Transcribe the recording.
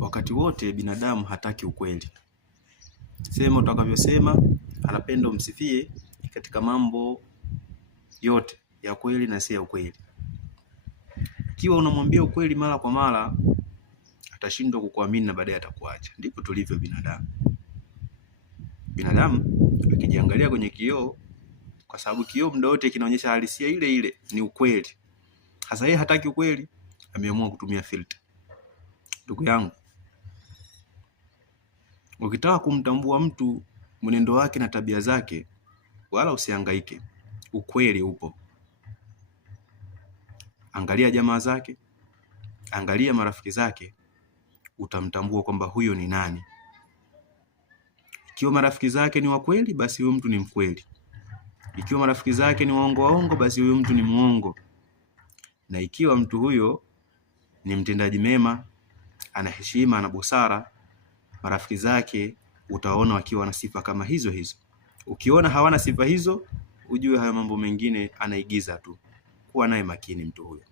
Wakati wote binadamu hataki ukweli. Sema utakavyosema, anapenda umsifie katika mambo yote ya kweli na si ya ukweli. Ikiwa unamwambia ukweli mara kwa mara, atashindwa kukuamini na baadaye atakuacha. Ndipo tulivyo binadamu. Binadamu akijiangalia kwenye kioo, kwa sababu kioo muda wote kinaonyesha halisia ile ile, ni ukweli. Hasa yeye hataki ukweli, ameamua kutumia filter. Ndugu yangu, ukitaka kumtambua mtu mwenendo wake na tabia zake, wala usihangaike. Ukweli upo. Angalia jamaa zake, angalia marafiki zake, utamtambua kwamba huyo ni nani. Ikiwa marafiki zake ni wa kweli, basi huyo mtu ni mkweli. Ikiwa marafiki zake ni waongo, basi huyo mtu ni muongo. Na ikiwa mtu huyo ni mtendaji mema, ana heshima, ana busara, marafiki zake utaona wakiwa na sifa kama hizo hizo. Ukiona hawana sifa hizo, ujue hayo mambo mengine anaigiza tu. Kuwa naye makini mtu huyo.